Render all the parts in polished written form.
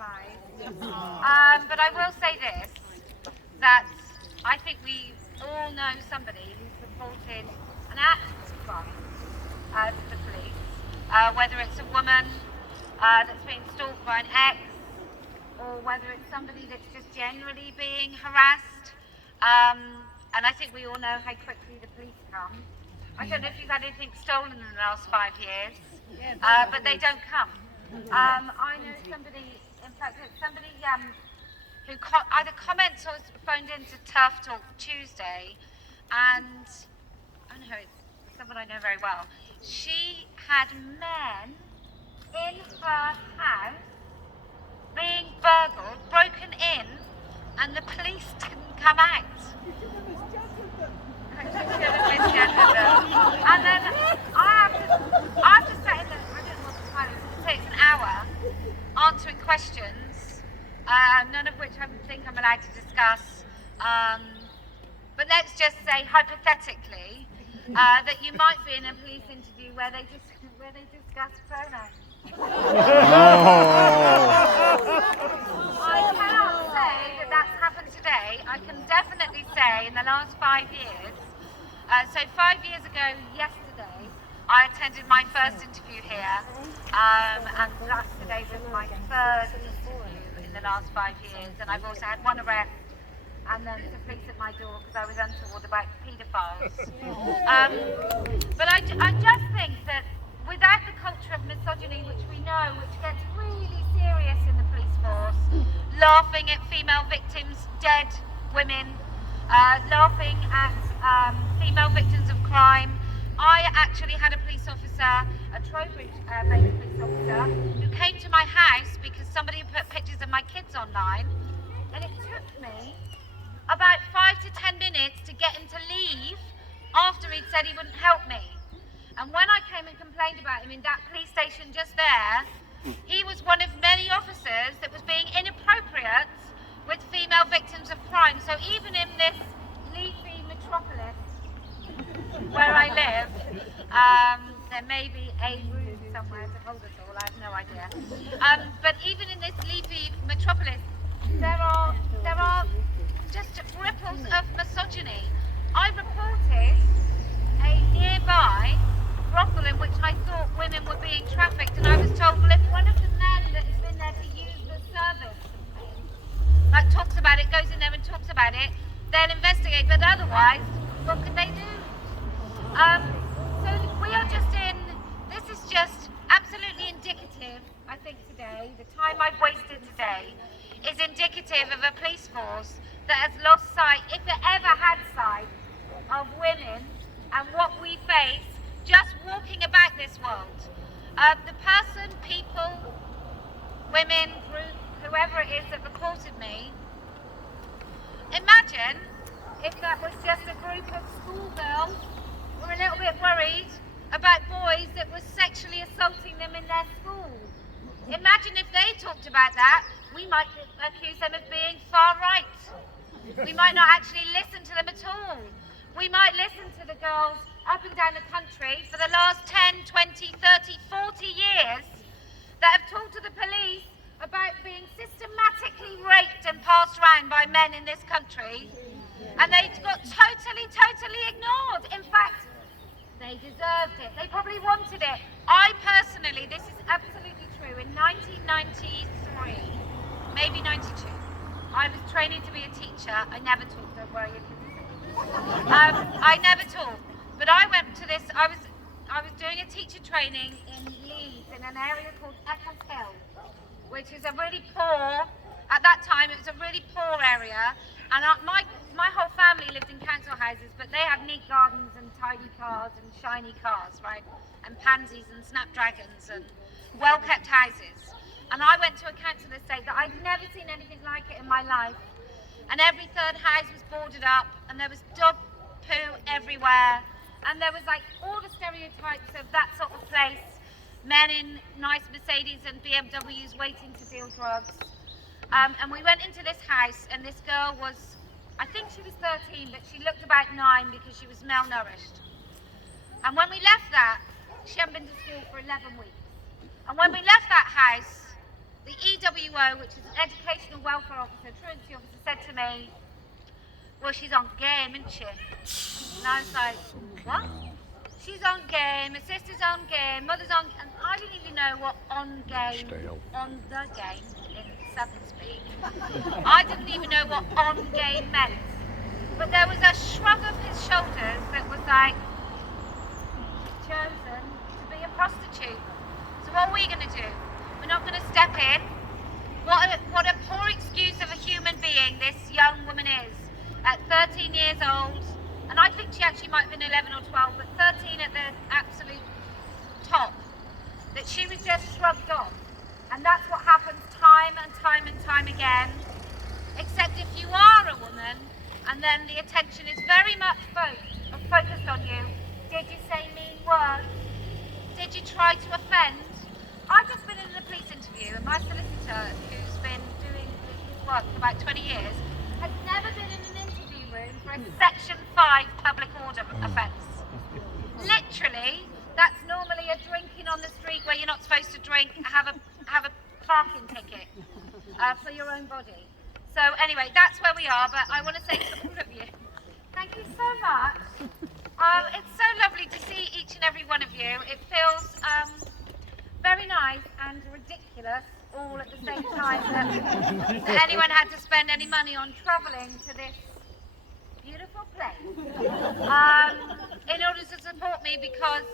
surprised. But I will say this, that I think we all know somebody who's reported an actual crime to the police, whether it's a woman that's being stalked by an ex, or whether it's somebody that's just generally being harassed. And I think we all know how quickly the police come. I don't know if you've had anything stolen in the last 5 years, but they don't come. I know somebody, in fact, somebody who either comments or phoned into Tough Talk Tuesday, and I know it's someone I know very well. She had men in her house being burgled, broken in, and the police didn't come out. And then I have to say that I don't know what the time is. It takes an hour answering questions, none of which I think I'm allowed to discuss. But let's just say hypothetically that you might be in a police interview where they discuss pronouns. I cannot say that that's happened today. I can definitely say in the last 5 years. So 5 years ago yesterday, I attended my first interview here, and today was my third interview in the last 5 years, and I've also had one arrest, and then the police at my door because I was untoward about paedophiles. But I just think that without the culture of misogyny, which we know, which gets really serious in the police force, laughing at female victims, dead women, laughing at female victims of crime. I actually had a police officer, a Trowbridge-based police officer, who came to my house because somebody put pictures of my kids online, and it took me about 5 to 10 minutes to get him to leave after he'd said he wouldn't help me. And when I came and complained about him in that police station just there, he was one of many officers that was being inappropriate with female victims of crime. So even in this leafy metropolis where I live, there may be a room somewhere to hold us all, I have no idea. But even in this leafy metropolis, there are just ripples of misogyny. I reported a nearby brothel in which I thought women were being trafficked, and I was told, well, if one of the men that has been there to use the service, like talks about it, goes in there and talks about it, they'll investigate, but otherwise, what can they do? So we are just this is just absolutely indicative, I think today, the time I've wasted today, is indicative of a police force that has lost sight, if it ever had sight, of women and what we face just walking about this world. The person, people, women, group, whoever it is that reported me, imagine if that was just a group of schoolgirls who were a little bit worried about boys that were sexually assaulting them in their school. Imagine if they talked about that, we might accuse them of being far right. We might not actually listen to them at all. We might listen to the girls up and down the country for the last 10, 20, 30, 40 years that have talked to the police about being systematically raped and passed around by men in this country, and they got totally ignored. In fact, they deserved it. They probably wanted it. I personally, this is absolutely true, in 1993, maybe 92, I was training to be a teacher. I never taught, don't worry. I never taught, but I went to this, I was doing a teacher training in Leeds, in an area called Eccles Hill, which is a really poor, at that time it was a really poor area, and my whole family lived in council houses, but they had neat gardens and tidy cars and shiny cars, right, and pansies and snapdragons and well-kept houses. And I went to a council estate that I'd never seen anything like it in my life. And every third house was boarded up, and there was dog poo everywhere, and there was like all the stereotypes of that sort of place, men in nice Mercedes and BMWs waiting to deal drugs. And we went into this house, and this girl was, I think she was 13, but she looked about 9 because she was malnourished. And when we left that, she hadn't been to school for 11 weeks. And when we left that house, the EWO, which is an educational welfare officer, truancy officer, said to me, well, she's on game, isn't she? And I was like, what? She's on game, her sister's on game, mother's on, and I didn't even know what on game, on the game in Southern speak. I didn't even know what on game meant. But there was a shrug of his shoulders that was like, chosen to be a prostitute. So what are we going to do? We're not going to step in. What a poor excuse of a human being this young woman is. At 13 years old, and I think she actually might have been 11 or 12, but 13 at the absolute top, that she was just shrugged off. And that's what happens time and time and time again, except if you are a woman, and then the attention is very much focused on you. Did you say mean words? Did you try to offend? I've just been in a police interview, and my solicitor, who's been doing his work for about 20 years, has never been in an interview room for a Section 5 public order offence. Literally, that's normally a drinking on the street where you're not supposed to drink, have a parking ticket for your own body. So anyway, that's where we are, but I want to say to all of you, thank you so much. It's so lovely to see each and every one of you. It feels very nice and ridiculous all at the same time that anyone had to spend any money on travelling to this beautiful place in order to support me, because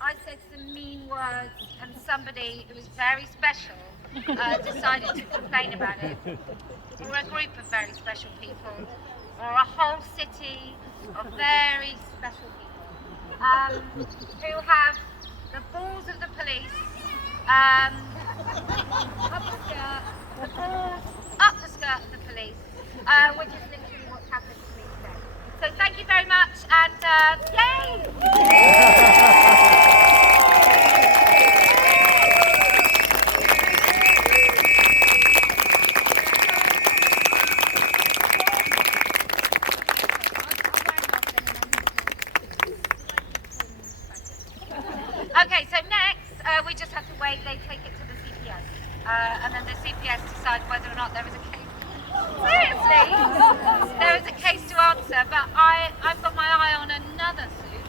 I said some mean words and somebody who was very special decided to complain about it, or a group of very special people, or a whole city of very special people who have the balls of the police up the skirt of the police, which is literally what's happened to me today. So thank you very much, and yay! Okay, so next we just have to wait. They take it to the CPS, and then the CPS decide whether or not there is a case. Seriously, there is a case to answer. But I've got my eye on another suit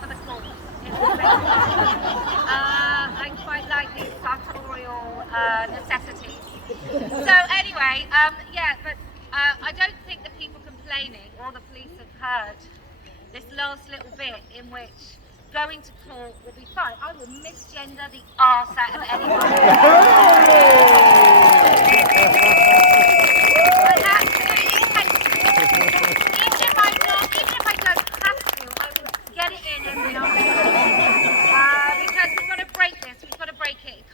for the court. I quite like these sartorial necessities. So anyway, yeah, but I don't think the people complaining or the police have heard this last little bit in which going to court will be fine. I will misgender the arse out of anyone. I absolutely hate it. Even if I don't have to, I will get it in every now and then. Because we've got to break this. We've got to break it.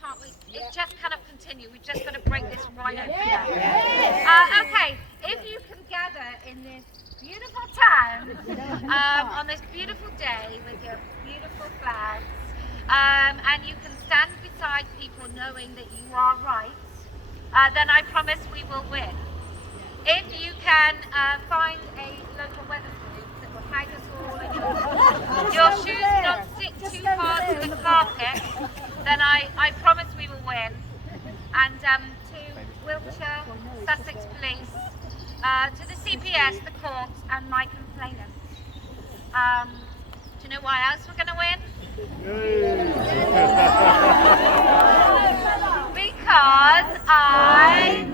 It just cannot continue. We've just got to break this right open. Okay, if you can gather in this beautiful town on this beautiful day with your beautiful flags, and you can stand beside people knowing that you are right, then I promise we will win. If you can find a local weatherproof that will hang us all and your shoes do not stick too hard to the carpet, then I promise we will win. And to Wiltshire, Sussex Police, to the CPS, the courts, and my complainants. Do you know why else we're going to win? Because I